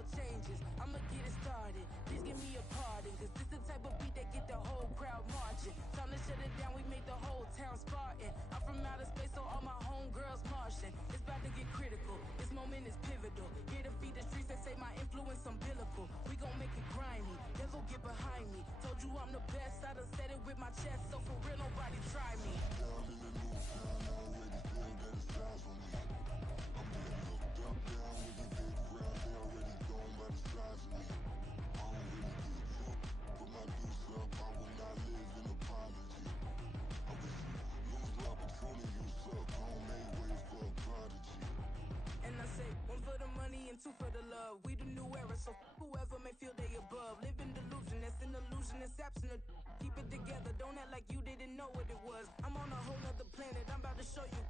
real changes. I'ma get it started. Please give me a pardon, cause this the type of beat that get the whole crowd marching. Time to shut it down, we make the whole town Spartan. I'm from outer space, so all my homegirls Martian. It's about to get critical. This moment is pivotal. Here to feed the streets that say my influence umbilical. We gon' make it grimy. Devil get behind me. Told you I'm the best. I done said it with my chest, so for real, nobody try me. Down in the new town, I already feel that it's time for me. I'm getting hooked up down with the big crowd. They already gone by the size of me. I don't really give a fuck. Put my deuce up, I will not live in apology. I wish you lose the opportunity you suck. I don't make ways for a prodigy. And I say, one for the money and two for the love. We the new era, so whoever may feel they above. Live in delusion, that's an illusion, it's absent. Keep it together, don't act like you didn't know what it was. I'm on a whole nother planet, I'm about to show you.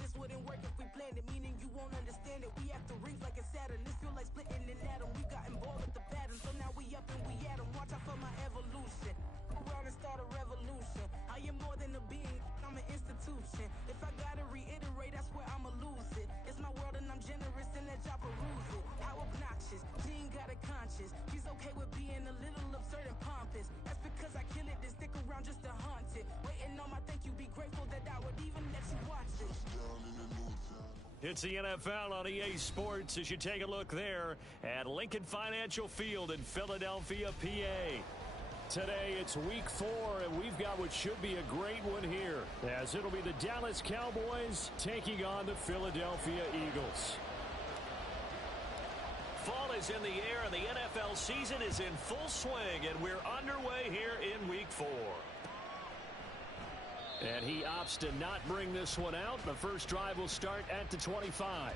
This wouldn't work if we planned it, meaning you won't understand it. We have to rings like a Saturn, this feel like splitting an atom. We got involved with the pattern, so now we up and we at 'em. Watch out for my evolution. Go around and start a revolution. I am more than a being, I'm an institution. If I gotta reiterate, that's where I'ma lose it. It's my world and I'm generous and let y'all peruse it. How obnoxious, she ain't got a conscience. She's okay with being a little absurd and pompous. That's because I kill it, then stick around just to haunt it. Waiting on my thank you, be grateful that I would even let you watch it. It's the NFL on EA Sports as you take a look there at Lincoln Financial Field in Philadelphia, PA. Today it's week 4, and we've got what should be a great one here, as it'll be the Dallas Cowboys taking on the Philadelphia Eagles. Fall is in the air, and the NFL season is in full swing, and we're underway here in week 4. And he opts to not bring this one out. The first drive will start at the 25.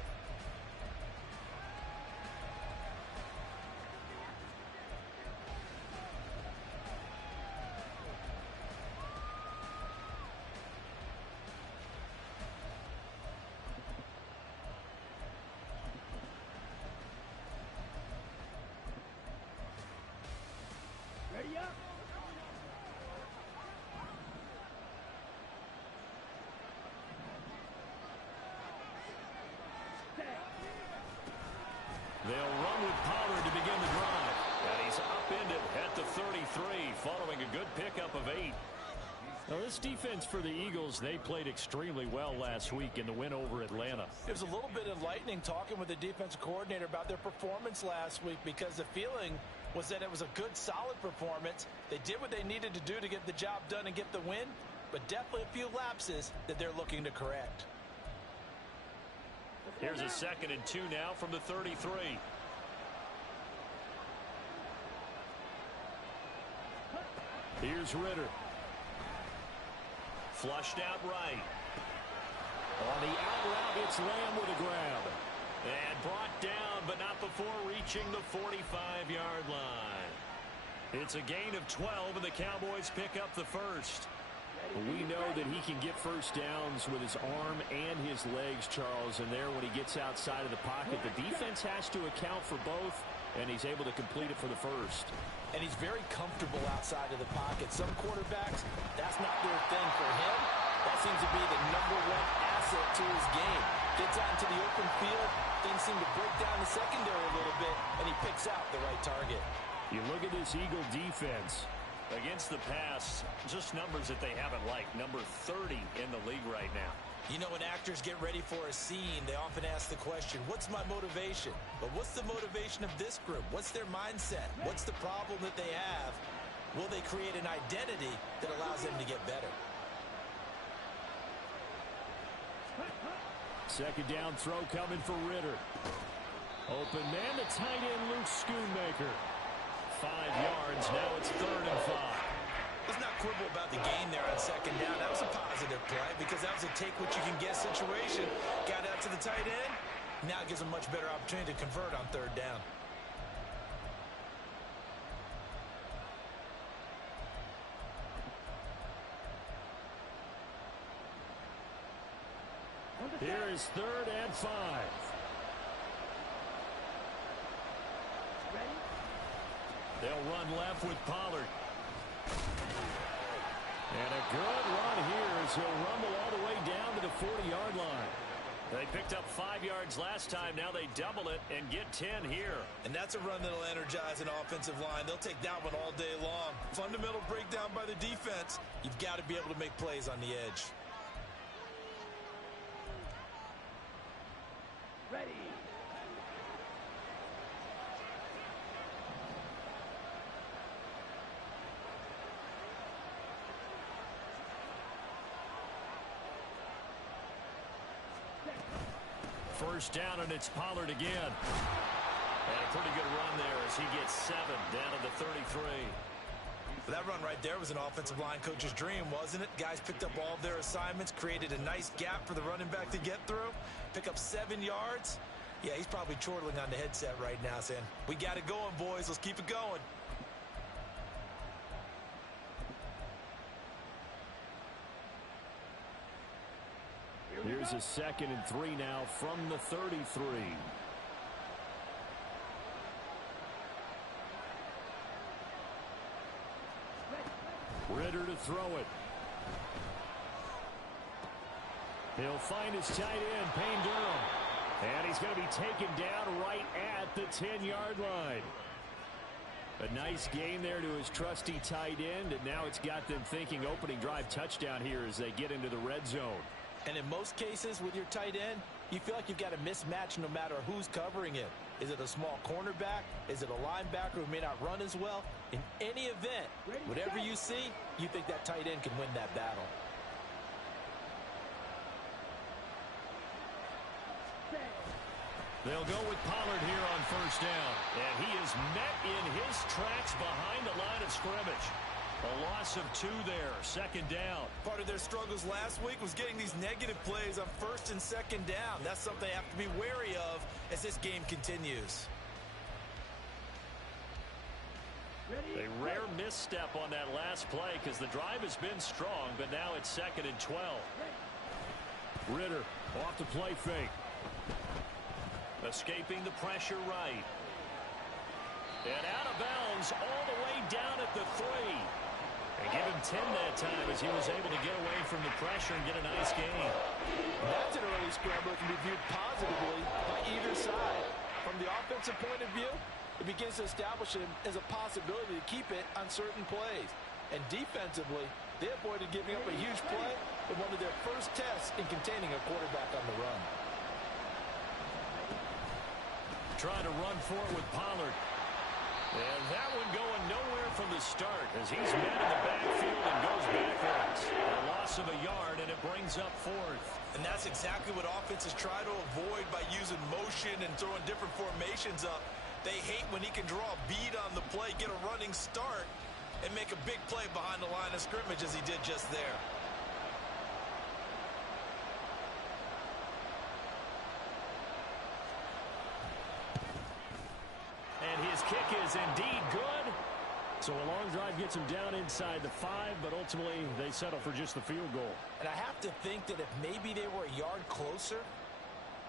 Ready up. They'll run with Pollard to begin the drive. And he's upended at the 33 following a good pickup of 8. Now, this defense for the Eagles, they played extremely well last week in the win over Atlanta. It was a little bit enlightening talking with the defensive coordinator about their performance last week, because the feeling was that it was a good, solid performance. They did what they needed to do to get the job done and get the win, but definitely a few lapses that they're looking to correct. Here's a 2nd and 2 now from the 33. Here's Ritter. Flushed out right. On the out route, it's Lamb with a grab. And brought down, but not before reaching the 45-yard line. It's a gain of 12, and the Cowboys pick up the first. We know that he can get first downs with his arm and his legs, Charles, and there when he gets outside of the pocket, the defense has to account for both, and he's able to complete it for the first. And he's very comfortable outside of the pocket. Some quarterbacks, that's not their thing. For him, that seems to be the #1 asset to his game. Gets out into the open field, things seem to break down the secondary a little bit, and he picks out the right target. You look at this Eagle defense. Against the pass, just numbers that they haven't liked. Number 30 in the league right now. You know, when actors get ready for a scene, they often ask the question, what's my motivation? But what's the motivation of this group? What's their mindset? What's the problem that they have? Will they create an identity that allows them to get better? 2nd down throw coming for Ritter. Open man, the tight end, Luke Schoonmaker. 5 yards, now it's 3rd and 5. Let's not quibble about the gain there on 2nd down. That was a positive play because that was a take-what-you-can-get situation. Got out to the tight end. Now it gives a much better opportunity to convert on 3rd down. Here is 3rd and 5. Ready? They'll run left with Pollard. And a good run here as he'll rumble all the way down to the 40-yard line. They picked up 5 yards last time. Now they double it and get 10 here. And that's a run that'll energize an offensive line. They'll take that one all day long. Fundamental breakdown by the defense. You've got to be able to make plays on the edge. Ready. First down, and it's Pollard again. And a pretty good run there as he gets 7 down to the 33. That run right there was an offensive line coach's dream, wasn't it? Guys picked up all of their assignments, created a nice gap for the running back to get through, pick up 7 yards. Yeah, he's probably chortling on the headset right now saying, we got it going, boys. Let's keep it going. Here's a 2nd and 3 now from the 33. Ritter to throw it. He'll find his tight end, Payne Durham. And he's going to be taken down right at the 10-yard line. A nice gain there to his trusty tight end, and now it's got them thinking opening drive touchdown here as they get into the red zone. And in most cases with your tight end, you feel like you've got a mismatch no matter who's covering it. Is it a small cornerback? Is it a linebacker who may not run as well? In any event, whatever you see, you think that tight end can win that battle. They'll go with Pollard here on first down. And he is met in his tracks behind the line of scrimmage. A loss of 2 there, 2nd down. Part of their struggles last week was getting these negative plays on 1st and 2nd down. That's something they have to be wary of as this game continues. A rare misstep on that last play because the drive has been strong, but now it's 2nd and 12. Ritter off the play fake. Escaping the pressure right. And out of bounds all the way down at the 3. And give him 10 that time as he was able to get away from the pressure and get a nice gain. That's an early scramble that can be viewed positively by either side. From the offensive point of view, it begins to establish him as a possibility to keep it on certain plays. And defensively, they avoided giving up a huge play in one of their first tests in containing a quarterback on the run. Trying to run for it with Pollard. And that one going nowhere from the start as he's met in the backfield and goes backwards. A loss of a yard, and it brings up 4th. And that's exactly what offenses try to avoid by using motion and throwing different formations up. They hate when he can draw a bead on the play, get a running start, and make a big play behind the line of scrimmage as he did just there. And his kick is indeed good. So a long drive gets him down inside the 5, but ultimately they settle for just the field goal. And I have to think that if maybe they were a yard closer,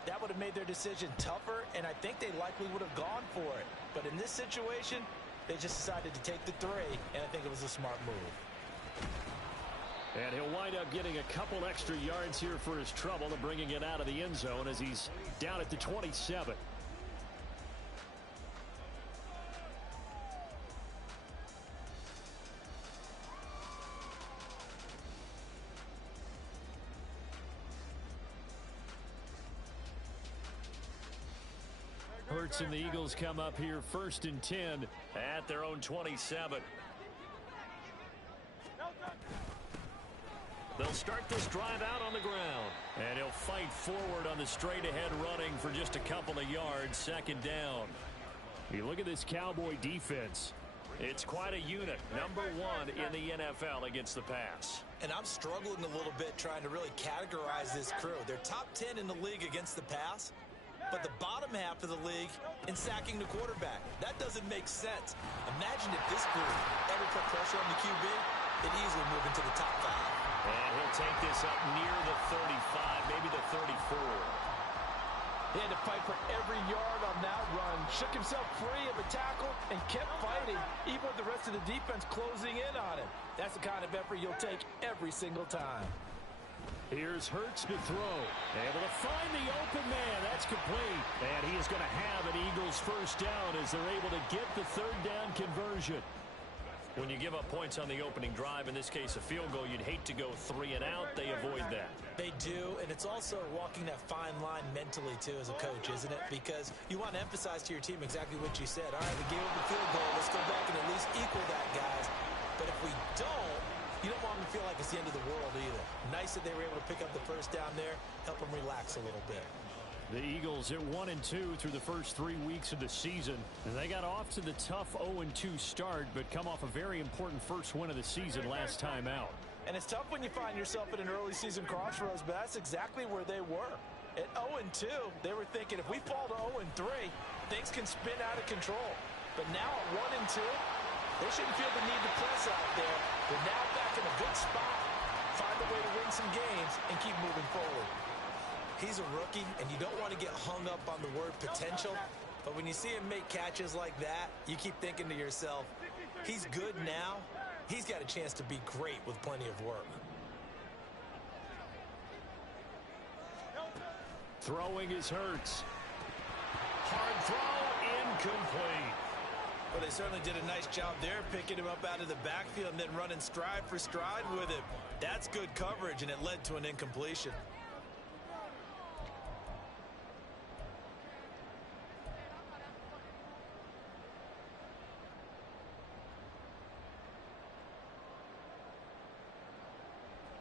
that would have made their decision tougher, and I think they likely would have gone for it. But in this situation, they just decided to take the 3, and I think it was a smart move. And he'll wind up getting a couple extra yards here for his trouble and bringing it out of the end zone as he's down at the 27. Hurts and the Eagles come up here 1st and 10 at their own 27. They'll start this drive out on the ground. And he'll fight forward on the straight-ahead running for just a couple of yards, 2nd down. You look at this Cowboy defense. It's quite a unit. Number 1 in the NFL against the pass. And I'm struggling a little bit trying to really categorize this crew. They're top 10 in the league against the pass, but the bottom half of the league in sacking the quarterback. That doesn't make sense. Imagine if this group ever put pressure on the QB, they'd easily move into the top 5. And he'll take this up near the 35, maybe the 34. He had to fight for every yard on that run. Shook himself free of a tackle and kept fighting, even with the rest of the defense closing in on him. That's the kind of effort you'll take every single time. Here's Hurts to throw. Able to find the open man. That's complete. And he is going to have an Eagles first down as they're able to get the third down conversion. When you give up points on the opening drive, in this case a field goal, you'd hate to go 3 and out. They avoid that. They do, and it's also walking that fine line mentally, too, as a coach, isn't it? Because you want to emphasize to your team exactly what you said. All right, we gave up the field goal. Let's go back and at least equal that, guys. But if we don't, you don't want them to feel like it's the end of the world either. Nice that they were able to pick up the first down there, help them relax a little bit. The Eagles at 1-2 through the first 3 weeks of the season. And they got off to the tough 0-2 start, but come off a very important first win of the season last time out. And it's tough when you find yourself at an early season crossroads, but that's exactly where they were. At 0-2, they were thinking if we fall to 0-3, things can spin out of control. But now at 1-2, they shouldn't feel the need to press out there. They're now back in a good spot, find a way to win some games, and keep moving forward. He's a rookie, and you don't want to get hung up on the word potential, but when you see him make catches like that, you keep thinking to yourself, he's good now. He's got a chance to be great with plenty of work. Throwing is Hurts. Hard throw, incomplete. Well, they certainly did a nice job there, picking him up out of the backfield and then running stride for stride with him. That's good coverage, and it led to an incompletion.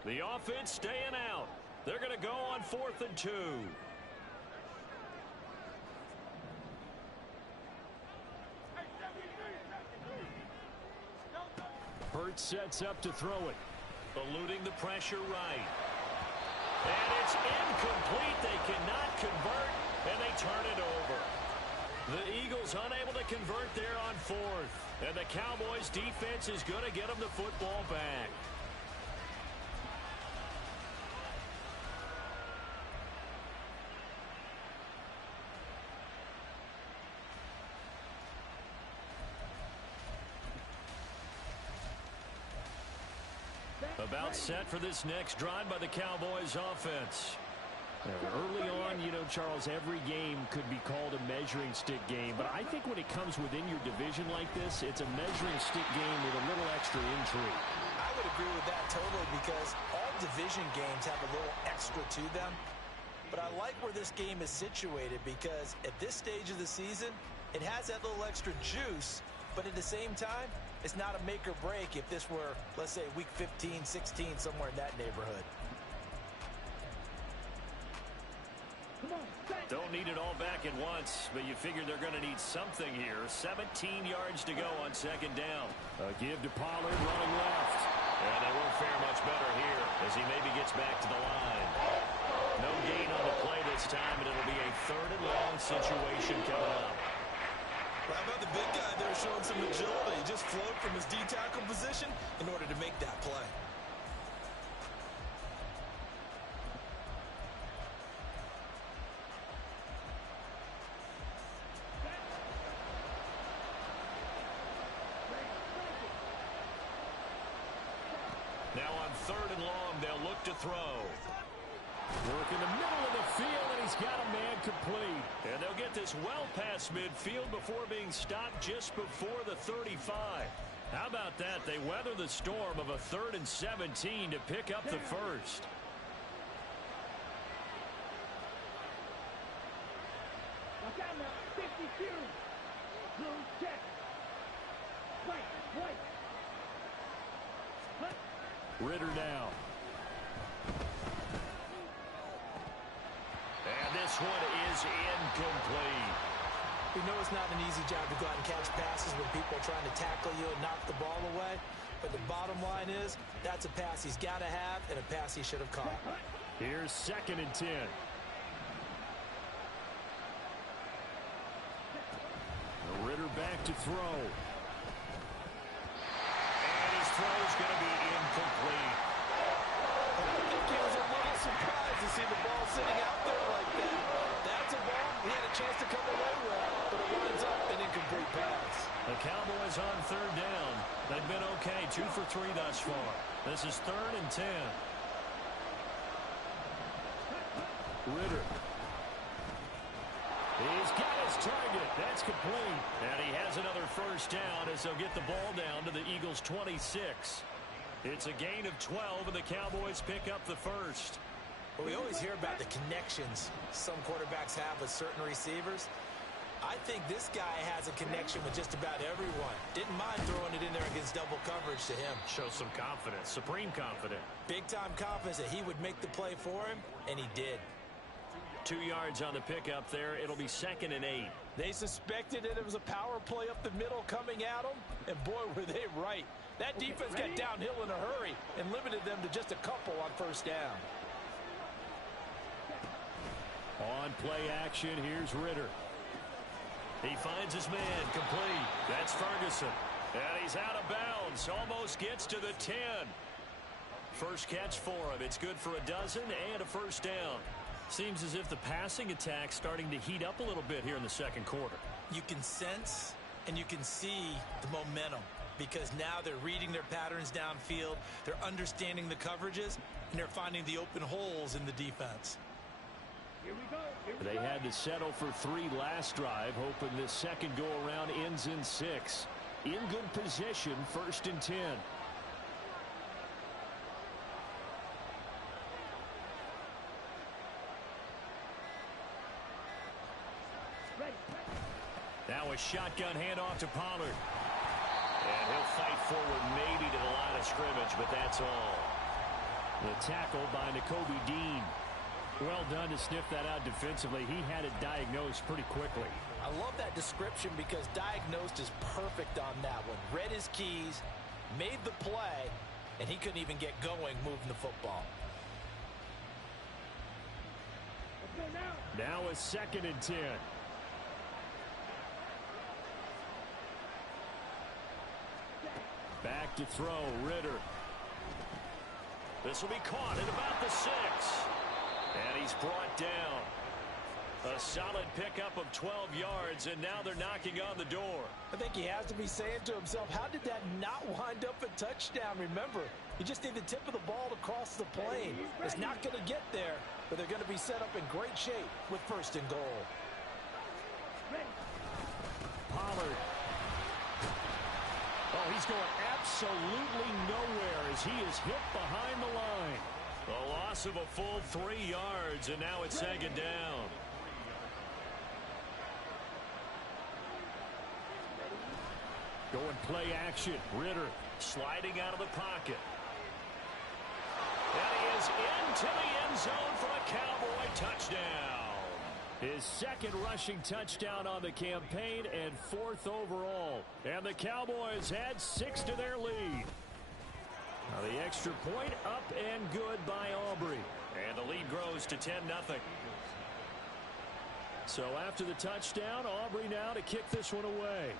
The offense staying out. They're going to go on 4th and 2. Hurts sets up to throw it. Eluding the pressure right. And it's incomplete. They cannot convert, and they turn it over. The Eagles unable to convert there on 4th. And the Cowboys defense is going to get them the football back. About set for this next drive by the Cowboys offense. Early on, you know, Charles, every game could be called a measuring stick game. But I think when it comes within your division like this, it's a measuring stick game with a little extra intrigue. I would agree with that totally because all division games have a little extra to them. But I like where this game is situated because at this stage of the season, it has that little extra juice. But at the same time, it's not a make or break if this were, let's say, week 15, 16, somewhere in that neighborhood. Don't need it all back at once, but you figure they're going to need something here. 17 yards to go on 2nd down. A give to Pollard running left. And they won't fare much better here as he maybe gets back to the line. No gain on the play this time, and it'll be a 3rd and long situation coming up. Well, how about the big guy there showing some agility? He just flowed from his D-tackle position in order to make that play. Now on 3rd and long, they'll look to throw. Work in the middle of the field, and he's got a man complete. And they'll get this well past midfield before being stopped just before the 35. How about that? They weather the storm of a 3rd and 17 to pick up the first. Watch out now, 52. Blue check. White. Ritter now. And this one is incomplete. We know it's not an easy job to go out and catch passes when people are trying to tackle you and knock the ball away. But the bottom line is, that's a pass he's got to have and a pass he should have caught. Here's 2nd and 10. Ritter back to throw. And his throw is going to be incomplete. I think he was a little surprised to see the ball sitting out there like that. That's a ball he had a chance to come away with, but it winds up an incomplete pass. The Cowboys on 3rd down. They've been okay, 2 for 3 thus far. This is 3rd and 10. Ritter. He's got his target. That's complete. And he has another first down as they'll get the ball down to the Eagles' 26. It's a gain of 12, and the Cowboys pick up the first. Well, we always hear about the connections some quarterbacks have with certain receivers. I think this guy has a connection with just about everyone. Didn't mind throwing it in there against double coverage to him. Shows some confidence, supreme confidence. Big-time confidence that he would make the play for him, and he did. 2 yards on the pickup there. It'll be 2nd and 8. They suspected it was a power play up the middle coming at them, and boy, were they right. That defense got downhill in a hurry and limited them to just a couple on first down. On play action, here's Ritter. He finds his man, complete. That's Ferguson. And he's out of bounds. Almost gets to the 10. First catch for him. It's good for a dozen and a first down. Seems as if the passing attack's starting to heat up a little bit here in the second quarter. You can sense and you can see the momentum because now they're reading their patterns downfield, they're understanding the coverages, and they're finding the open holes in the defense. Here we go. They had to settle for 3 last drive, hoping this second go-around ends in 6. In good position, 1st and 10. Now a shotgun handoff to Pollard. And he'll fight forward maybe to the line of scrimmage, but that's all. The tackle by Nakobe Dean. Well done to sniff that out defensively. He had it diagnosed pretty quickly. I love that description because diagnosed is perfect on that one. Read his keys, made the play, and he couldn't even get going moving the football. Now a 2nd and 10. Back to throw, Ritter. This will be caught at about the 6. And he's brought down. A solid pickup of 12 yards, and now they're knocking on the door. I think he has to be saying to himself, how did that not wind up a touchdown? Remember, you just need the tip of the ball to cross the plane. It's not going to get there, but they're going to be set up in great shape with 1st and goal. Pollard. Oh, he's going absolutely nowhere as he is hit behind the line. A loss of a full 3 yards, and now it's 2nd down. Going play action. Ritter sliding out of the pocket. And he is into the end zone for a Cowboy touchdown. His 2nd rushing touchdown on the campaign and 4th overall. And the Cowboys add 6 to their lead. Now the extra point up and good by Aubrey. And the lead grows to 10-0. So after the touchdown, Aubrey now to kick this one away.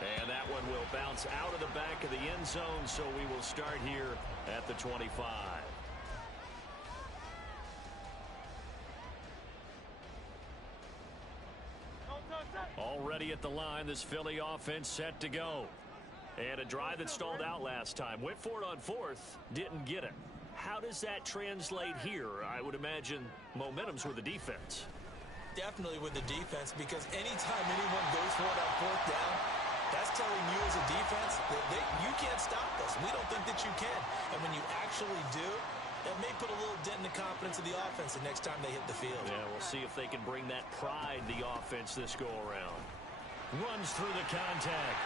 And that one will bounce out of the back of the end zone, so we will start here at the 25. Already at the line, this Philly offense set to go. And a drive that stalled out last time. Went for it on 4th, didn't get it. How does that translate here? I would imagine momentum's with the defense. Definitely with the defense, because anytime anyone goes for it on 4th down, that's telling you as a defense that you can't stop us. We don't think that you can. And when you actually do, that may put a little dent in the confidence of the offense the next time they hit the field. Yeah, we'll see if they can bring that pride, the offense, this go-around. Runs through the contact.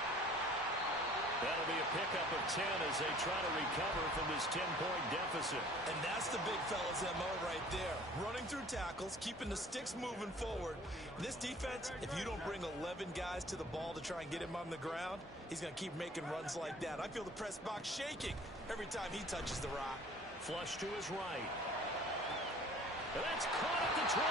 That'll be a pickup of 10 as they try to recover from this 10-point deficit. And that's the big fella's MO right there. Running through tackles, keeping the sticks moving forward. This defense, if you don't bring 11 guys to the ball to try and get him on the ground, he's going to keep making runs like that. I feel the press box shaking every time he touches the rock. Flush to his right. And that's caught at the 25.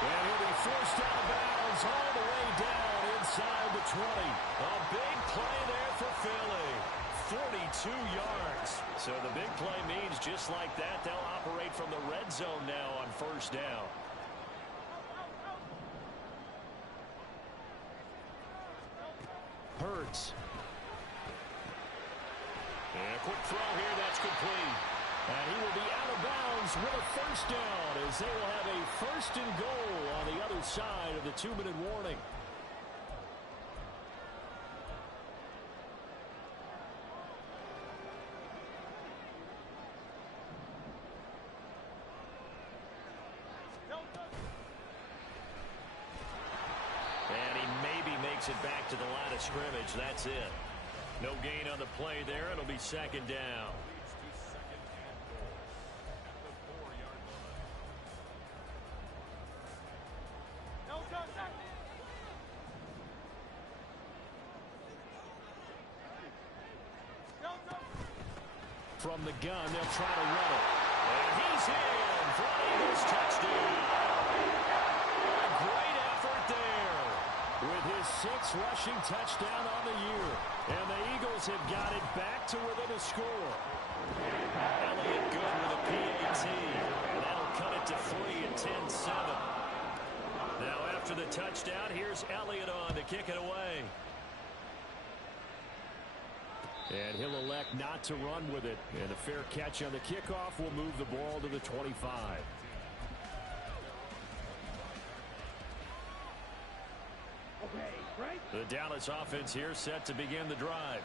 And he'll be forced out of bounds all the way down inside the 20. A big play there for Philly. 42 yards. So the big play means just like that, they'll operate from the red zone now on 1st down. Hurts. And a quick throw here, that's complete. And he will be out of bounds with a first down as they will have a first and goal on the other side of the 2-minute warning. And he maybe makes it back to the line of scrimmage. That's it. No gain on the play there. It'll be second down. From the gun, they'll try to run it. And he's in for an Eagles touchdown. A great effort there with his 6th rushing touchdown on the year. And the Eagles have got it back to within a score. Elliott good with a PAT. And that'll cut it to 3 at 10-7. Now after the touchdown, here's Elliott on to kick it away. And he'll elect not to run with it. And a fair catch on the kickoff will move the ball to the 25. Okay, right? The Dallas offense here set to begin the drive.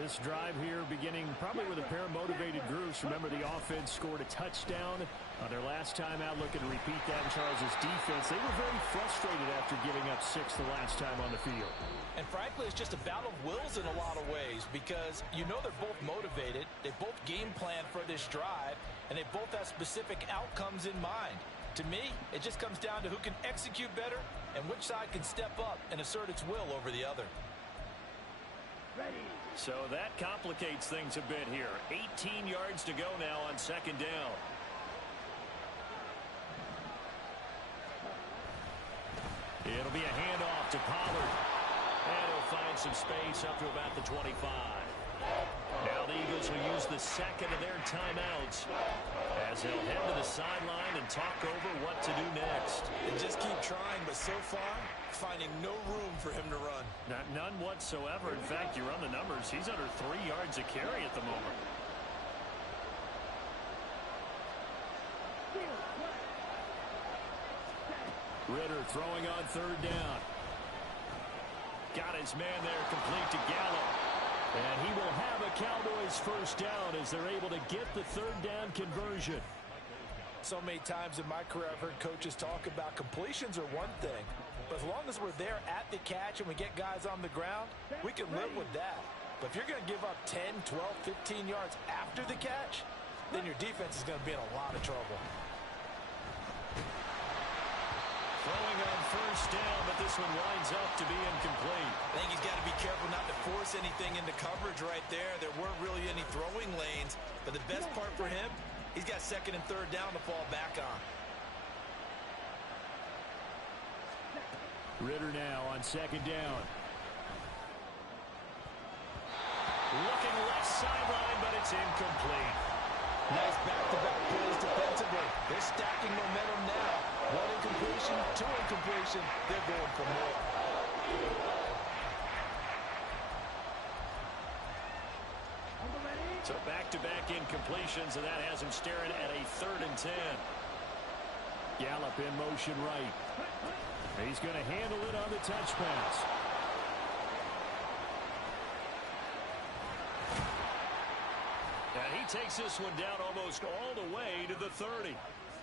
This drive here beginning probably with a pair of motivated groups. Remember, the offense scored a touchdown on their last time out. Looking to repeat that in Charles' defense. They were very frustrated after giving up 6 the last time on the field. And frankly, it's just a battle of wills in a lot of ways because you know they're both motivated. They both game plan for this drive, and they both have specific outcomes in mind. To me, it just comes down to who can execute better and which side can step up and assert its will over the other. Ready. So that complicates things a bit here. 18 yards to go now on second down. It'll be a handoff to Pollard. And he'll find some space up to about the 25. Now the Eagles will use the second of their timeouts as they'll head to the sideline and talk over what to do next. And just keep trying, but so far, finding no room for him to run. None whatsoever. In fact, you run the numbers. He's under 3 yards a carry at the moment. Ritter throwing on third down. Got his man there complete to Gallup. And he will have a Cowboys first down as they're able to get the third down conversion. So many times in my career I've heard coaches talk about completions are one thing. But as long as we're there at the catch and we get guys on the ground, we can live with that. But if you're going to give up 10, 12, 15 yards after the catch, then your defense is going to be in a lot of trouble. Throwing on first down, but this one winds up to be incomplete. I think he's got to be careful not to force anything into coverage right there. There weren't really any throwing lanes. But the best part for him, he's got second and third down to fall back on. Ritter now on second down. Looking left sideline, but it's incomplete. Nice back-to-back plays defensively. They're stacking momentum now. One incompletion, two incompletion. They're going for more. So back-to-back incompletions, and that has him staring at a 3rd and 10. Gallup in motion right. He's going to handle it on the touch pass. And he takes this one down almost all the way to the 30.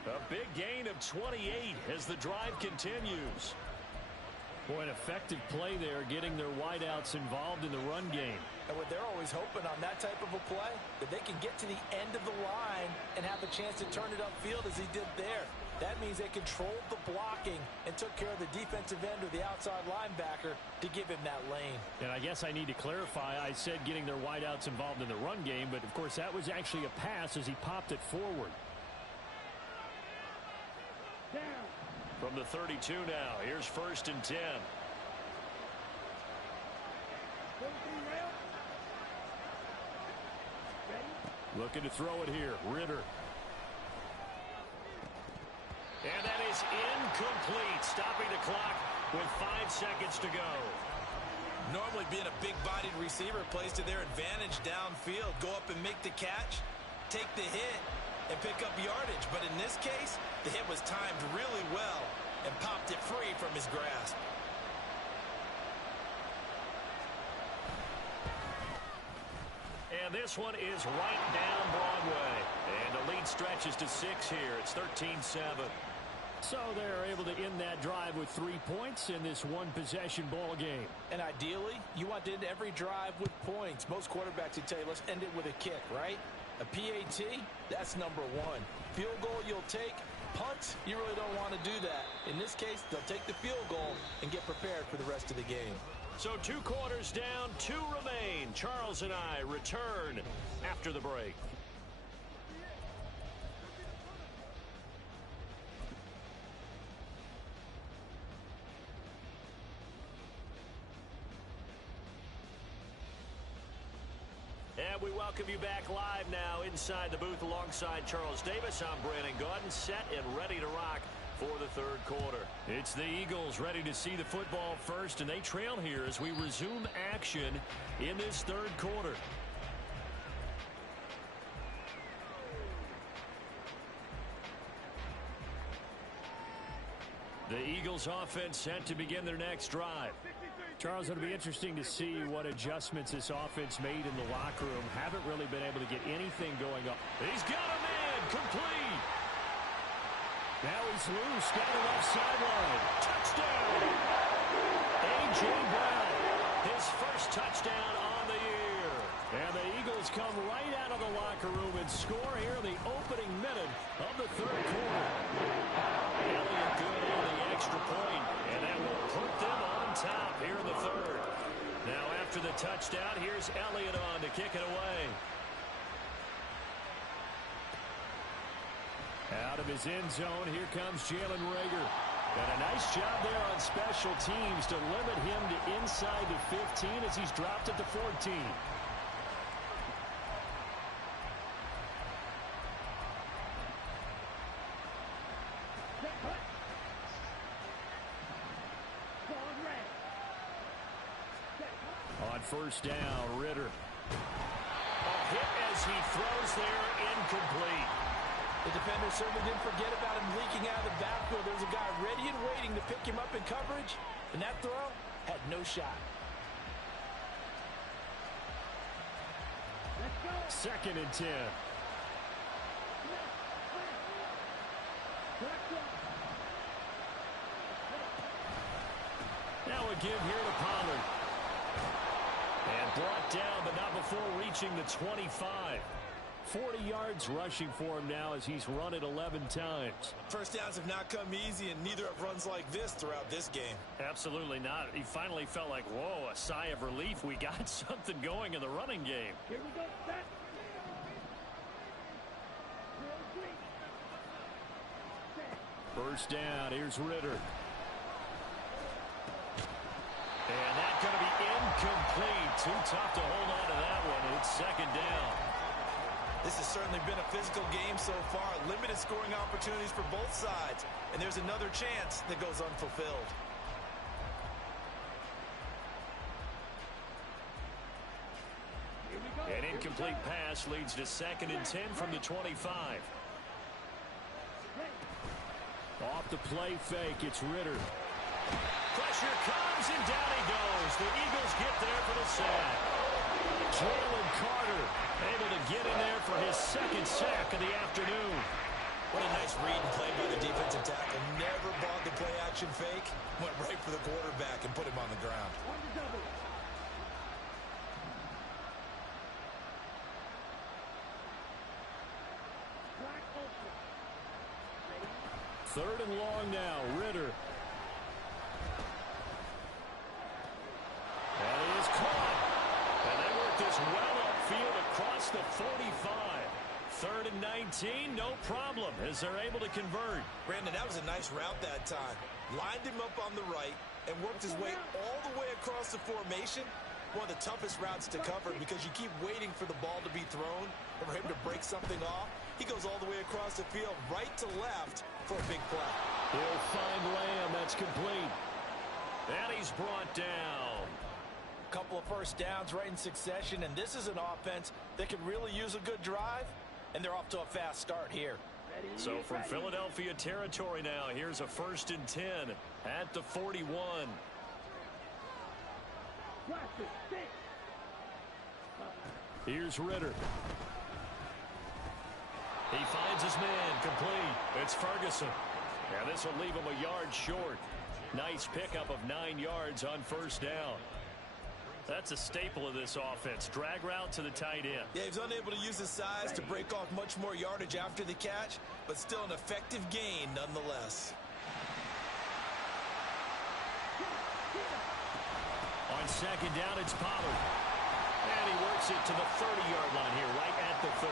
A big gain of 28 as the drive continues. Boy, an effective play there, getting their wideouts involved in the run game. And what they're always hoping on that type of a play, that they can get to the end of the line and have a chance to turn it upfield as he did there. That means they controlled the blocking and took care of the defensive end or the outside linebacker to give him that lane. And I guess I need to clarify. I said getting their wideouts involved in the run game, but of course that was actually a pass as he popped it forward. Down. From the 32 now, here's 1st and 10. Looking to throw it here, Ritter. And that is incomplete, stopping the clock with 5 seconds to go. Normally being a big-bodied receiver plays to their advantage downfield. Go up and make the catch. take the hit and pick up yardage. But in this case, the hit was timed really well and popped it free from his grasp. And this one is right down Broadway. And the lead stretches to 6 here. It's 13-7. So they're able to end that drive with 3 points in this one-possession ball game. And ideally, you want to end every drive with points. Most quarterbacks would tell you, let's end it with a kick, right? A PAT, that's number one. Field goal you'll take. Punt, you really don't want to do that. In this case, they'll take the field goal and get prepared for the rest of the game. So 2 quarters down, 2 remain. Charles and I return after the break. And we welcome you back live now inside the booth alongside Charles Davis. I'm Brandon Gaudin, set and ready to rock for the third quarter. It's the Eagles ready to see the football first, and they trail here as we resume action in this third quarter. The Eagles offense set to begin their next drive. Charles, it'll be interesting to see what adjustments this offense made in the locker room. Haven't really been able to get anything going on. He's got a man, complete. Now he's loose, down the left sideline. Touchdown! A.J. Brown, his first touchdown on the year. And the Eagles come right out of the locker room and score here in the opening minute of the third quarter. Elliott good on the extra point, and that will put them on top here in the third. Now after the touchdown, here's Elliott on to kick it away. Out of his end zone, here comes Jalen Reagor. And a nice job there on special teams to limit him to inside the 15 as he's dropped it to 14. On first down, Ritter. A hit as he throws there, incomplete. The defender certainly didn't forget about him leaking out of the backfield. There's a guy ready and waiting to pick him up in coverage, and that throw had no shot. Second and 10. Now a give here to Pollard. And brought down, but not before reaching the 25. 40 yards rushing for him now as he's run it 11 times. First downs have not come easy, and neither have runs like this throughout this game. Absolutely not. He finally felt like, whoa, a sigh of relief. We got something going in the running game. Here we go, set. First down, here's Ritter. And that's going to be incomplete. Too tough to hold on to that one. It's second down. This has certainly been a physical game so far. Limited scoring opportunities for both sides. And there's another chance that goes unfulfilled. An incomplete pass leads to second and 10 from the 25. Off the play fake, it's Ritter. Pressure comes, and down he goes. The Eagles get there for the sack. Jalen Carter able to get in there for his second sack of the afternoon. What a nice read and play by the defensive tackle. Never bought the play action fake. Went right for the quarterback and put him on the ground. Third and long now, Ritter. And he is caught. And they work this well upfield across the 45. Third and 19, no problem, as they're able to convert. Brandon, that was a nice route that time. Lined him up on the right and worked his way all the way across the formation. One of the toughest routes to cover because you keep waiting for the ball to be thrown and for him to break something off. He goes all the way across the field, right to left, for a big play. He'll find Lamb. That's complete. And he's brought down. Couple of first downs right in succession, and this is an offense that could really use a good drive. and they're off to a fast start here. So from Philadelphia territory now, here's a 1st and 10 at the 41. Here's Ritter. He finds his man, complete. It's Ferguson. And this will leave him a yard short. Nice pickup of 9 yards on 1st down. That's a staple of this offense. Drag route to the tight end. Yeah, he's unable to use his size to break off much more yardage after the catch, but still an effective gain nonetheless. On 2nd down, it's Pollard. And he works it to the 30-yard line here, right at the 30.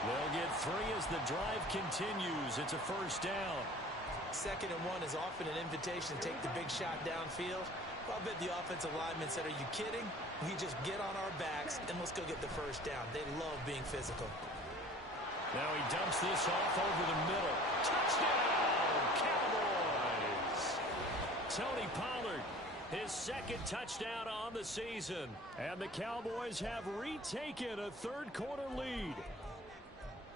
They'll get 3 as the drive continues. It's a 1st down. 2nd and 1 is often an invitation to take the big shot downfield. Well, I bet the offensive linemen said, are you kidding? We just get on our backs and let's go get the 1st down. They love being physical. Now he dumps this off over the middle. Touchdown, Cowboys! Tony Pollard, his 2nd touchdown on the season. And the Cowboys have retaken a 3rd quarter lead.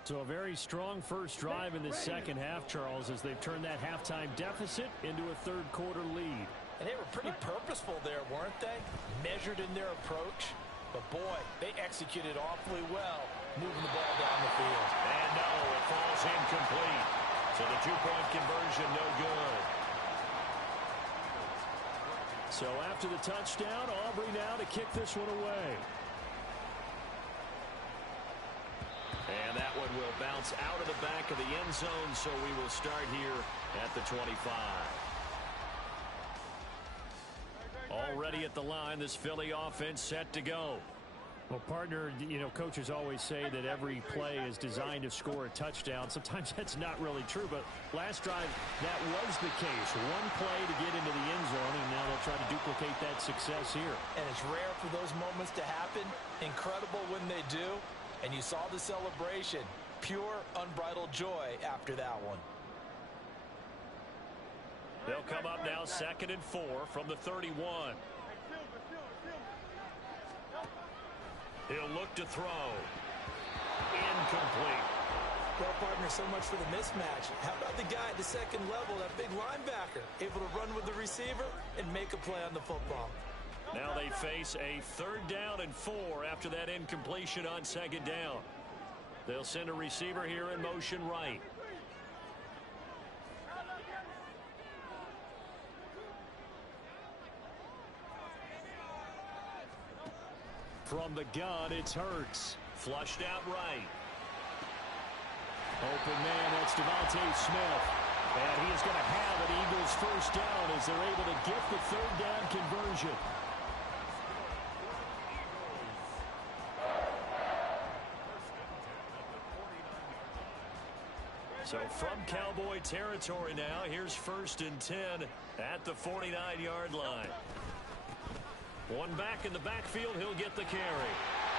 So a very strong first drive in the 2nd half, Charles, as they've turned that halftime deficit into a 3rd quarter lead. And they were pretty purposeful there, weren't they? Measured in their approach. But, boy, they executed awfully well, moving the ball down the field. And no, it falls incomplete. So the 2-point conversion, no good. So after the touchdown, Aubrey now to kick this one away. And that one will bounce out of the back of the end zone, so we will start here at the 25. Already at the line, this Philly offense set to go. Well, partner, you know, coaches always say that every play is designed to score a touchdown. Sometimes that's not really true, but last drive, that was the case. One play to get into the end zone, and now they'll try to duplicate that success here. And it's rare for those moments to happen. Incredible when they do. And you saw the celebration. Pure, unbridled joy after that one. They'll come up now 2nd and 4 from the 31. He'll look to throw. Incomplete. Well, partner, so much for the mismatch. How about the guy at the 2nd level, that big linebacker, able to run with the receiver and make a play on the football? Now they face a 3rd down and 4 after that incompletion on 2nd down. They'll send a receiver here in motion right. From the gun, it's Hurts. Flushed out right. Open man, that's Devontae Smith. And he is going to have an Eagles 1st down as they're able to get the 3rd down conversion. So from Cowboy territory now, here's 1st and 10 at the 49-yard line. One back in the backfield, he'll get the carry.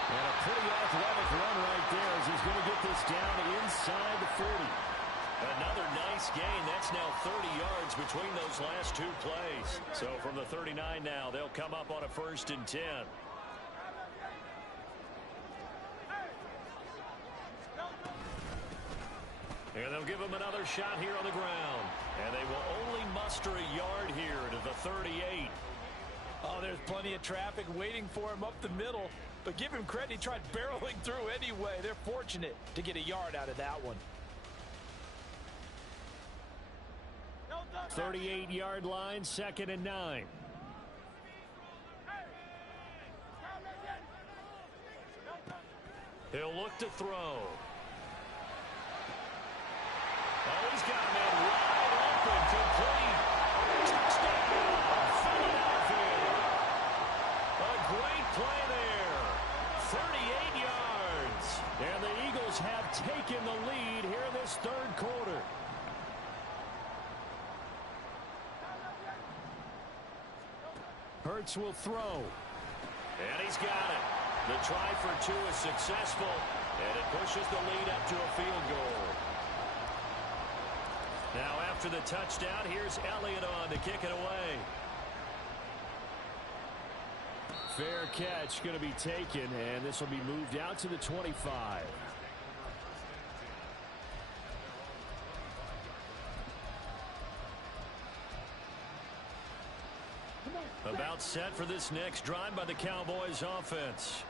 And a pretty athletic run right there as he's going to get this down inside the 40. Another nice gain. That's now 30 yards between those last 2 plays. So from the 39 now, they'll come up on a 1st and 10. And they'll give him another shot here on the ground. And they will only muster a yard here to the 38. Oh, there's plenty of traffic waiting for him up the middle. But give him credit, he tried barreling through anyway. They're fortunate to get a yard out of that one. 38-yard line, 2nd and 9. He'll look to throw. Oh, he's got a man wide open, complete. Touchdown, Philadelphia. A great play there. 38 yards. And the Eagles have taken the lead here in this 3rd quarter. Hurts will throw. And he's got it. The try for 2 is successful, and it pushes the lead up to a field goal. Now after the touchdown, here's Elliott on to kick it away. Fair catch going to be taken, and this will be moved out to the 25. timeout set for this next drive by the Cowboys offense.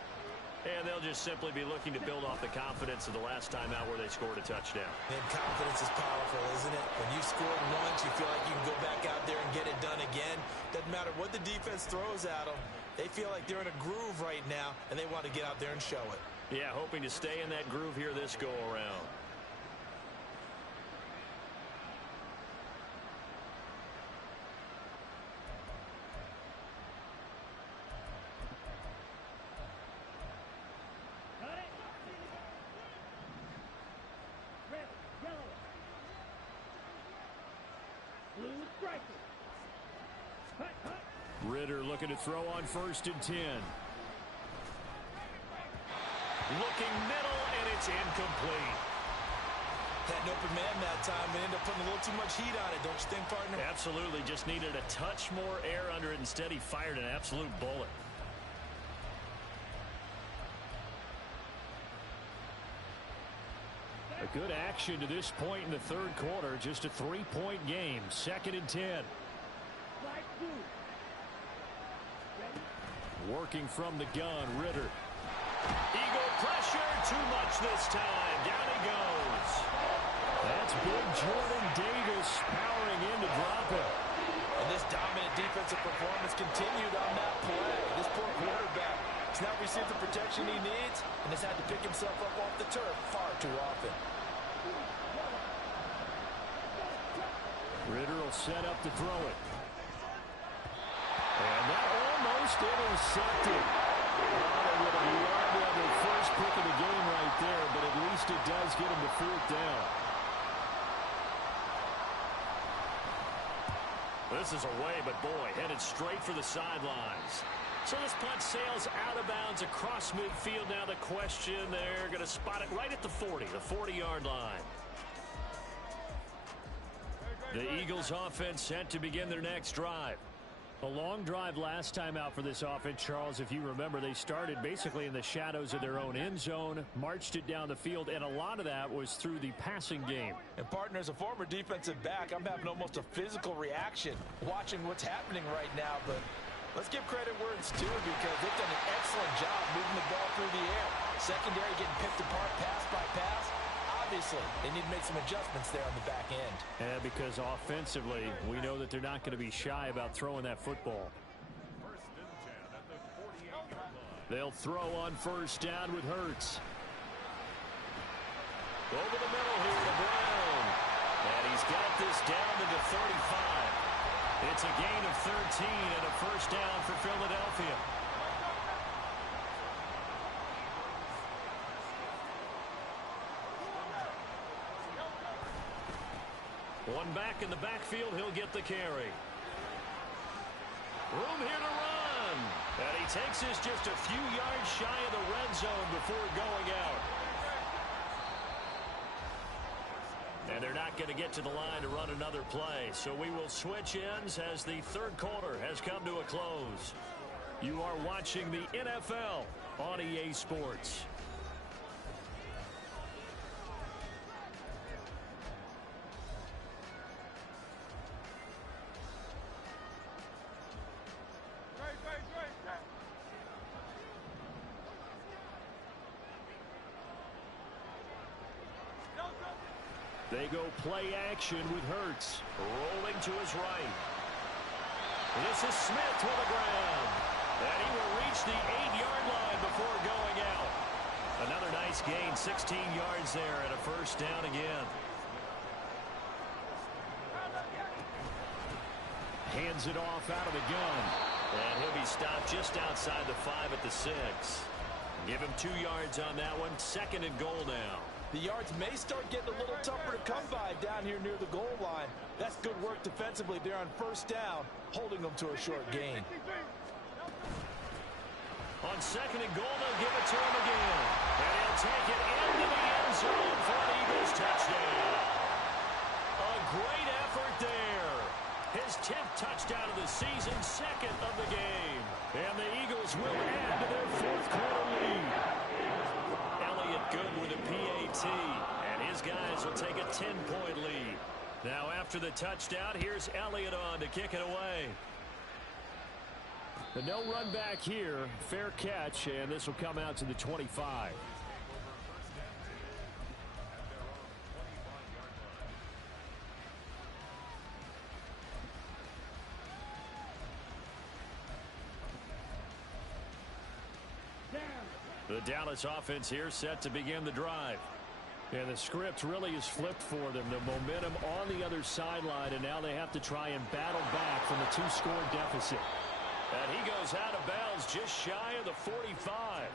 And they'll just simply be looking to build off the confidence of the last time out where they scored a touchdown. And confidence is powerful, isn't it? When you scored once, you feel like you can go back out there and get it done again. Doesn't matter what the defense throws at them. They feel like they're in a groove right now, and they want to get out there and show it. Yeah, hoping to stay in that groove here this go-around. Ritter looking to throw on 1st and 10. Looking middle, and it's incomplete. Had an open man that time and ended up putting a little too much heat on it, don't you think, partner? Absolutely. Just needed a touch more air under it. Instead, he fired an absolute bullet. A good action to this point in the 3rd quarter. Just a 3-point game. 2nd and 10. Working from the gun, Ritter. Eagle pressure, too much this time. Down he goes. That's big Jordan Davis powering in to drop it. And this dominant defensive performance continued on that play. This poor quarterback has not received the protection he needs and has had to pick himself up off the turf far too often. Ritter will set up to throw it. And that almost intercepted. They would have loved to have their first pick of the game right there, but at least it does get them to 4th down. This is away, but boy, headed straight for the sidelines. So this punt sails out of bounds across midfield. Now the question, they're going to spot it right at the 40, the 40-yard line. The Eagles offense set to begin their next drive. A long drive last time out for this offense, Charles. If you remember, they started basically in the shadows of their own end zone, marched it down the field, and a lot of that was through the passing game. And, partner, as a former defensive back, I'm having almost a physical reaction watching what's happening right now. But let's give credit where it's due because they've done an excellent job moving the ball through the air. Secondary getting picked apart pass by pass. Obviously, they need to make some adjustments there on the back end. And because offensively, we know that they're not going to be shy about throwing that football. They'll throw on 1st down with Hurts. Over the middle here to Brown. And he's got this down to the 35. It's a gain of 13 and a 1st down for Philadelphia. One back in the backfield, he'll get the carry. Room here to run. And he takes this just a few yards shy of the red zone before going out. And they're not going to get to the line to run another play. So we will switch ends as the 3rd quarter has come to a close. You are watching the NFL on EA Sports. They go play action with Hurts. Rolling to his right. This is Smith to the ground. And he will reach the 8-yard line before going out. Another nice gain, 16 yards there and a 1st down again. Hands it off out of the gun. And he'll be stopped just outside the 5 at the 6. Give him 2 yards on that one. 2nd and goal now. The yards may start getting a little tougher to come by down here near the goal line. That's good work defensively there on 1st down, holding them to a short gain. On 2nd and goal, they'll give it to him again. And he'll take it into the end zone for an Eagles touchdown. A great effort there. His 10th touchdown of the season, 2nd of the game. And the Eagles will add to their 4th quarter lead. Elliott good with a PAT. And his guys will take a 10-point lead. Now after the touchdown, here's Elliott on to kick it away. But no run back here. Fair catch, and this will come out to the 25. The Dallas offense here set to begin the drive. And the script really is flipped for them. The momentum on the other sideline, and now they have to try and battle back from a 2-score deficit. And he goes out of bounds just shy of the 45.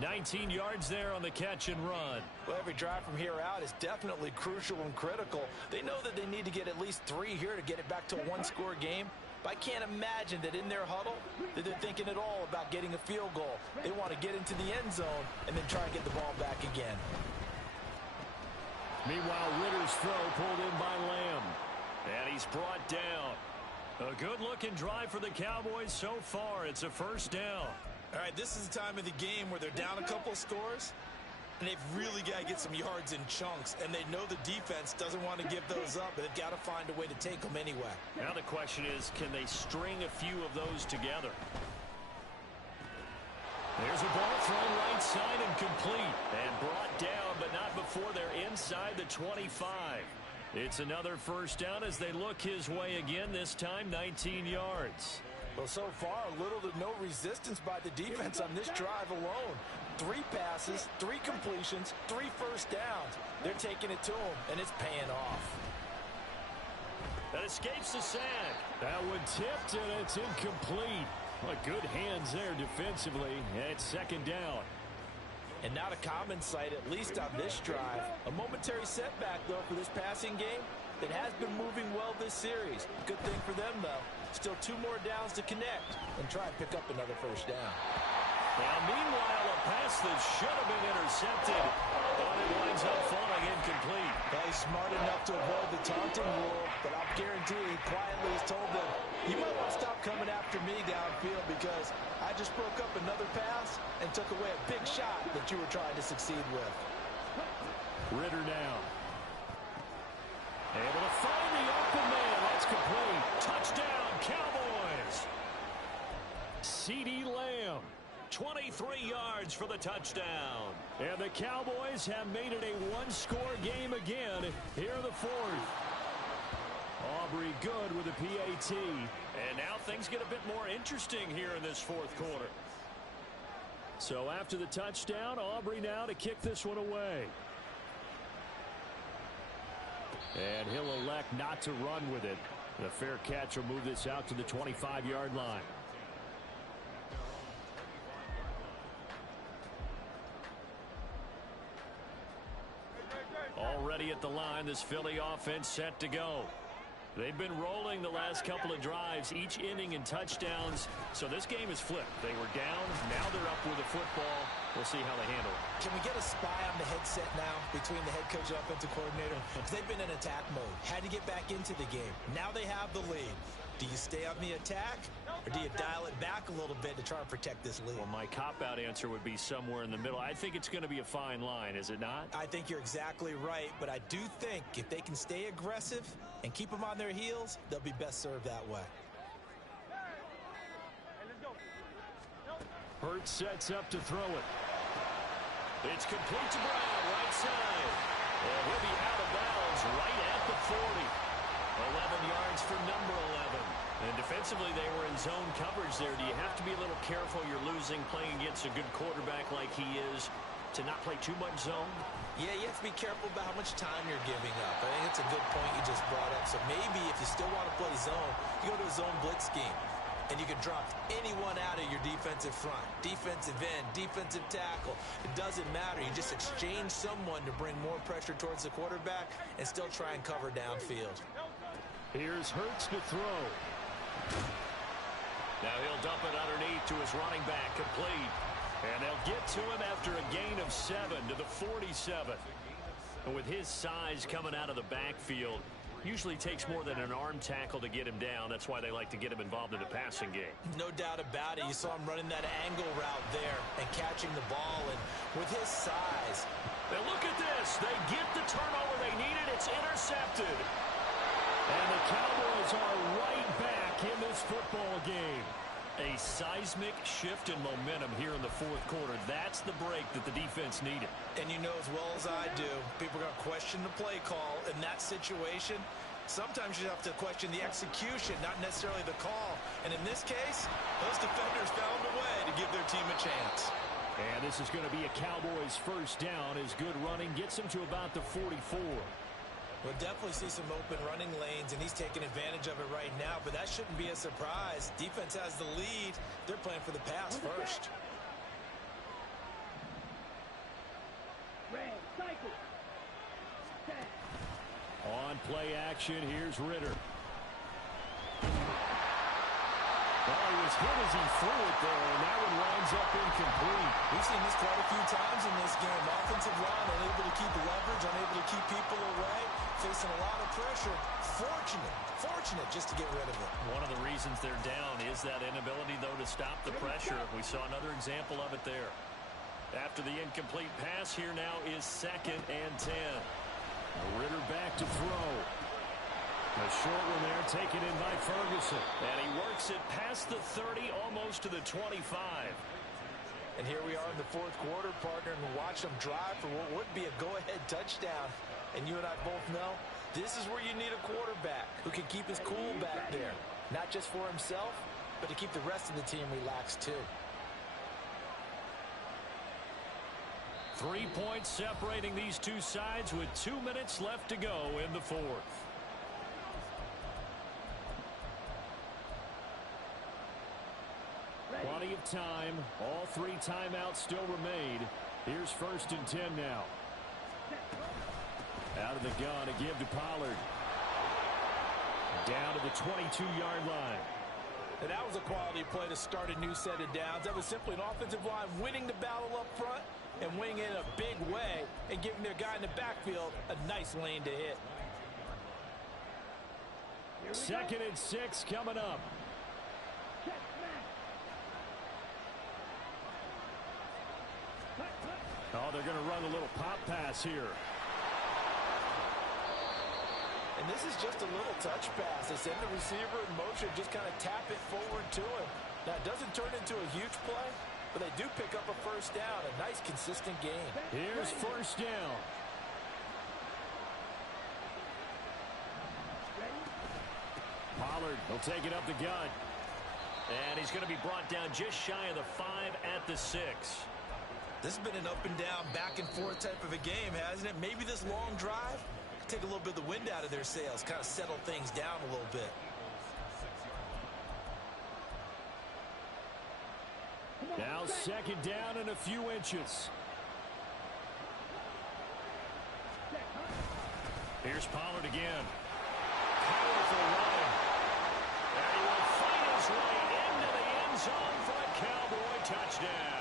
19 yards there on the catch and run. Well, every drive from here out is definitely crucial and critical. They know that they need to get at least 3 here to get it back to a 1-score game. But I can't imagine that in their huddle that they're thinking at all about getting a field goal. They want to get into the end zone and then try and get the ball back again. Meanwhile, Ritter's throw pulled in by Lamb. And he's brought down. A good-looking drive for the Cowboys so far. It's a first down. All right, this is the time of the game where they're down a couple of scores, and they've really got to get some yards in chunks, and they know the defense doesn't want to give those up, but they've got to find a way to take them anyway. Now the question is, can they string a few of those together? There's a ball thrown right side and complete. And brought down, but not before they're inside the 25. It's another first down as they look his way again, this time 19 yards. Well, so far, little to no resistance by the defense on this drive alone. 3 passes, 3 completions, 3 first downs. They're taking it to them, and it's paying off. That escapes the sack. That one tipped, and it's incomplete. Well, good hands there defensively, and it's second down. And not a common sight, at least on this drive. A momentary setback, though, for this passing game that has been moving well this series. Good thing for them, though. Still 2 more downs to connect and try and pick up another first down. Now, meanwhile, a pass that should have been intercepted, but it winds up falling incomplete. Well, he's smart enough to avoid the taunting rule, but I'll guarantee he quietly has told them, you might want to stop coming after me downfield because I just broke up another pass and took away a big shot that you were trying to succeed with. Ritter now. Able to find the open man. That's complete. Touchdown, Cowboys. CeeDee Lamb. 23 yards for the touchdown. And the Cowboys have made it a 1-score game again here in the 4th. Aubrey good with a PAT. And now things get a bit more interesting here in this 4th quarter. So after the touchdown, Aubrey now to kick this one away. And he'll elect not to run with it. The fair catch will move this out to the 25-yard line. Already at the line, this Philly offense set to go. They've been rolling the last couple of drives, each inning in touchdowns. So this game is flipped. They were down. Now they're up with the football. We'll see how they handle it. Can we get a spy on the headset now between the head coach and offensive coordinator? Because they've been in attack mode. Had to get back into the game. Now they have the lead. Do you stay on the attack, or do you dial it back a little bit to try and protect this lead? Well, my cop-out answer would be somewhere in the middle. I think it's going to be a fine line, is it not? I think you're exactly right, but I do think if they can stay aggressive and keep them on their heels, they'll be best served that way. Hurts sets up to throw it. It's complete to Brown, right side. And he'll be out of bounds right at the 40. 11 yards for number 11. And defensively, they were in zone coverage there. Do you have to be a little careful? You're losing playing against a good quarterback like he is to not play too much zone? Yeah, you have to be careful about how much time you're giving up. I think it's a good point you just brought up. So maybe if you still want to play zone, you go to a zone blitz scheme. And you can drop anyone out of your defensive front. Defensive end, defensive tackle. It doesn't matter. You just exchange someone to bring more pressure towards the quarterback and still try and cover downfield. Here's Hurts to throw. Now he'll dump it underneath to his running back, complete. And they'll get to him after a gain of 7 to the 47. And with his size coming out of the backfield, usually takes more than an arm tackle to get him down. That's why they like to get him involved in the passing game. No doubt about it. You saw him running that angle route there and catching the ball. And with his size. Now look at this. They get the turnover they needed. It's intercepted. And the Cowboys are right back in this football game. A seismic shift in momentum here in the fourth quarter. That's the break that the defense needed. And you know as well as I do, people are going to question the play call in that situation. Sometimes you have to question the execution, not necessarily the call. And in this case, those defenders found a way to give their team a chance. And this is going to be a Cowboys first down as good running gets them to about the 44. We'll definitely see some open running lanes, and he's taking advantage of it right now, but that shouldn't be a surprise. Defense has the lead. They're playing for the pass first. Red, cycle. Set. On play action, here's Ritter. Well, he was hit as he threw it there, and that one winds up incomplete. We've seen this quite a few times in this game. Offensive line unable to keep leverage, unable to keep people away, facing a lot of pressure. Fortunate just to get rid of it. One of the reasons they're down is that inability, though, to stop the pressure. We saw another example of it there. After the incomplete pass, here now is 2nd and 10. Ritter back to throw. A short one there, taken in by Ferguson. And he works it past the 30, almost to the 25. And here we are in the fourth quarter, partner, and watch them drive for what would be a go-ahead touchdown. And you and I both know this is where you need a quarterback who can keep his cool back there. Not just for himself, but to keep the rest of the team relaxed too. 3 points separating these two sides with 2 minutes left to go in the fourth. Plenty of time. All 3 timeouts still remain. Here's 1st and 10 now. Out of the gun, a give to Pollard. Down to the 22-yard line. And that was a quality play to start a new set of downs. That was simply an offensive line winning the battle up front and winning it in a big way and giving their guy in the backfield a nice lane to hit. 2nd and 6 coming up. Oh, they're going to run a little pop pass here. And this is just a little touch pass. They send the receiver in motion, just kind of tap it forward to him. Now, it doesn't turn into a huge play, but they do pick up a first down. A nice, consistent game. Here's 1st down. Pollard will take it up the gut. And he's going to be brought down just shy of the 5 at the 6. This has been an up and down, back and forth type of a game, hasn't it? Maybe this long drive could take a little bit of the wind out of their sails, kind of settle things down a little bit. Now 2nd down and a few inches. Here's Pollard again. Powerful run. And he will fight his way into the end zone for a Cowboy touchdown.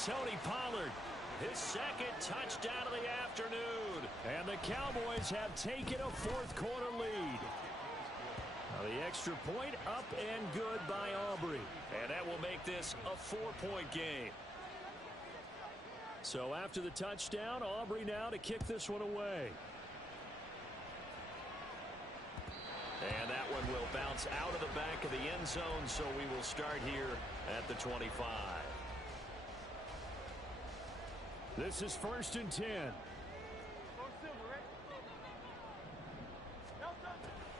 Tony Pollard, his 2nd touchdown of the afternoon. And the Cowboys have taken a fourth quarter lead. Now the extra point up and good by Aubrey. And that will make this a 4-point game. So after the touchdown, Aubrey now to kick this one away. And that one will bounce out of the back of the end zone, so we will start here at the 25. This is 1st and 10.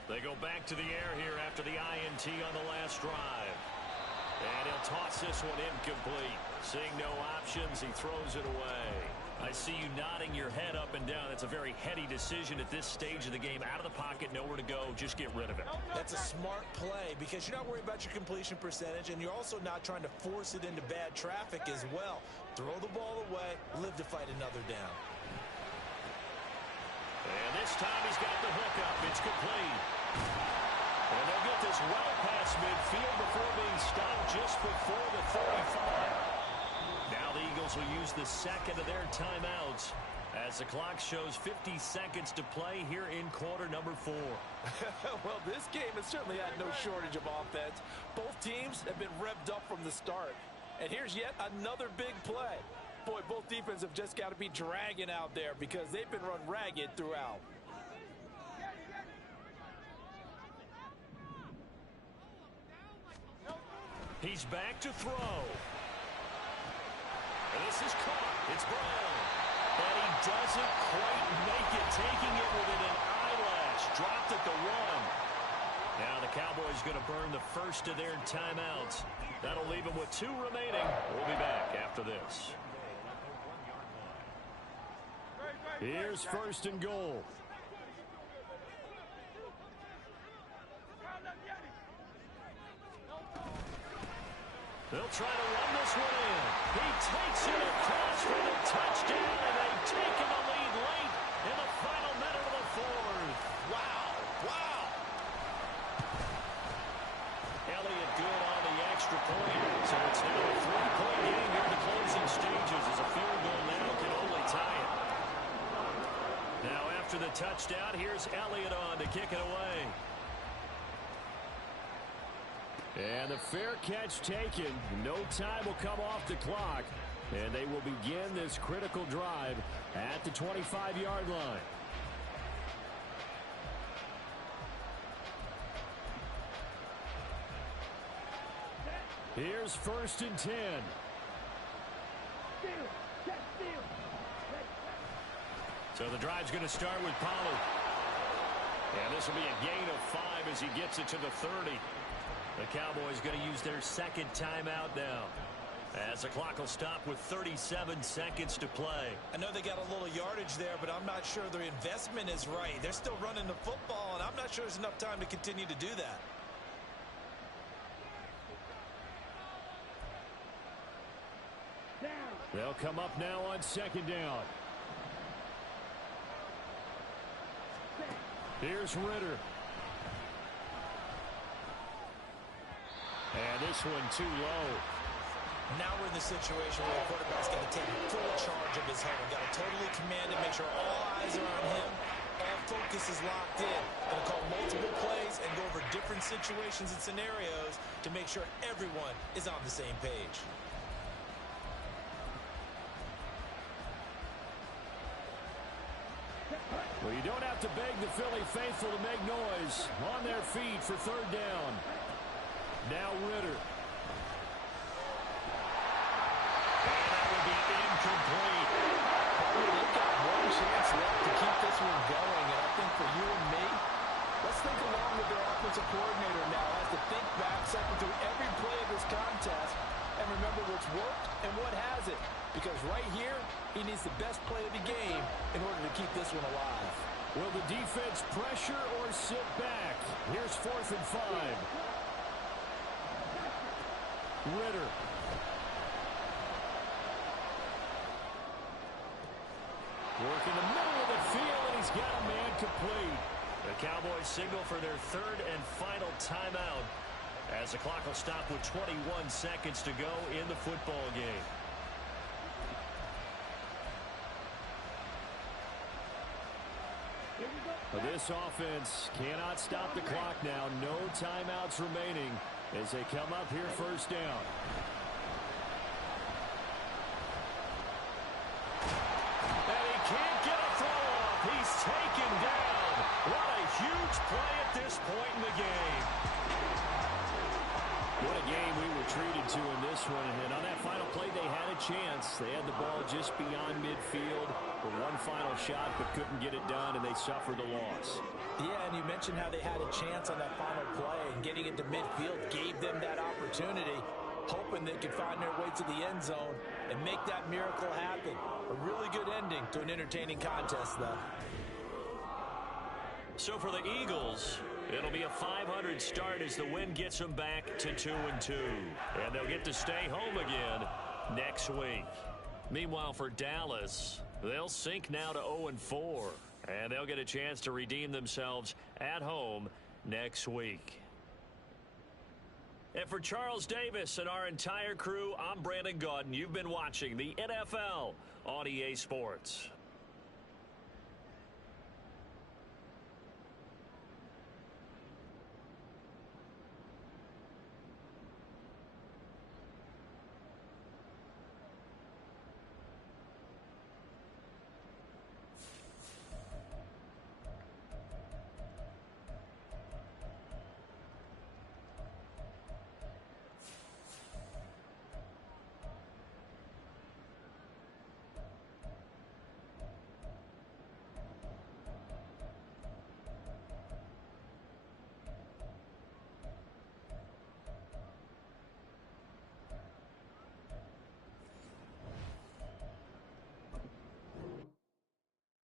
They go back to the air here after the INT on the last drive. And he'll toss this one incomplete. Seeing no options, he throws it away. I see you nodding your head up and down. That's a very heady decision at this stage of the game. Out of the pocket, nowhere to go. Just get rid of it. That's a smart play because you're not worried about your completion percentage, and you're also not trying to force it into bad traffic as well. Throw the ball away, live to fight another down. And this time he's got the hook up. It's complete. And they'll get this well past midfield before being stopped just before the 35. Now the Eagles will use the 2nd of their timeouts as the clock shows 50 seconds to play here in quarter number 4. Well, this game has certainly had no shortage of offense. Both teams have been revved up from the start. And here's yet another big play. Boy, both defenses have just got to be dragging out there because they've been run ragged throughout. He's back to throw. And this is caught. It's Brown. And he doesn't quite make it, taking it within an eyelash. Dropped at the 1. Now the Cowboys going to burn the first of their timeouts. That'll leave them with 2 remaining. We'll be back after this. Here's first and goal. They'll try to run this one in. He takes it across for the touchdown, and they've taken the lead late in the final minute of the 4th. Wow. Wow. Elliott good on the extra point. So it's now a 3-point game here in the closing stages as a field goal now can only tie it. Now after the touchdown, here's Elliott on to kick it away. And the fair catch taken. No time will come off the clock. And they will begin this critical drive at the 25-yard line. Here's first and 10. So the drive's going to start with Pollard. And this will be a gain of 5 as he gets it to the 30. The Cowboys going to use their second timeout now, as the clock will stop with 37 seconds to play. I know they got a little yardage there, but I'm not sure their investment is right. They're still running the football, and I'm not sure there's enough time to continue to do that. They'll come up now on second down. Here's Ritter. And this one too low. Now we're in the situation where the quarterback's got to take full charge of his home. Got to totally command it, make sure all eyes are on him. All focus is locked in. Going to call multiple plays and go over different situations and scenarios to make sure everyone is on the same page. Well, you don't have to beg the Philly faithful to make noise. On their feet for third down. Now Ritter. And that would be incomplete. They've got one chance left to keep this one going, and I think for you and me, let's think along with their offensive coordinator now as to think back, cycle through every play of this contest, and remember what's worked and what hasn't. Because right here, he needs the best play of the game in order to keep this one alive. Will the defense pressure or sit back? Here's 4th and 5. Ritter. Working the middle of the field, and he's got a man complete. The Cowboys signal for their third and final timeout as the clock will stop with 21 seconds to go in the football game. This offense cannot stop the clock now. No timeouts remaining as they come up here first down. And he can't get a throw off. He's taken down. What a huge play at this point in the game. What a game we were treated to in this one. And on that final play, they had a chance. They had the ball just beyond midfield for one final shot, but couldn't get it done, and they suffered the loss. Yeah, and you mentioned how they had a chance on that final play, and getting it to midfield gave them that opportunity, hoping they could find their way to the end zone and make that miracle happen. A really good ending to an entertaining contest, though. So for the Eagles, it'll be a 500 start as the win gets them back to 2-2. And they'll get to stay home again next week. Meanwhile, for Dallas, they'll sink now to 0-4. And they'll get a chance to redeem themselves at home next week. And for Charles Davis and our entire crew, I'm Brandon Gaudin. You've been watching the NFL on EA Sports.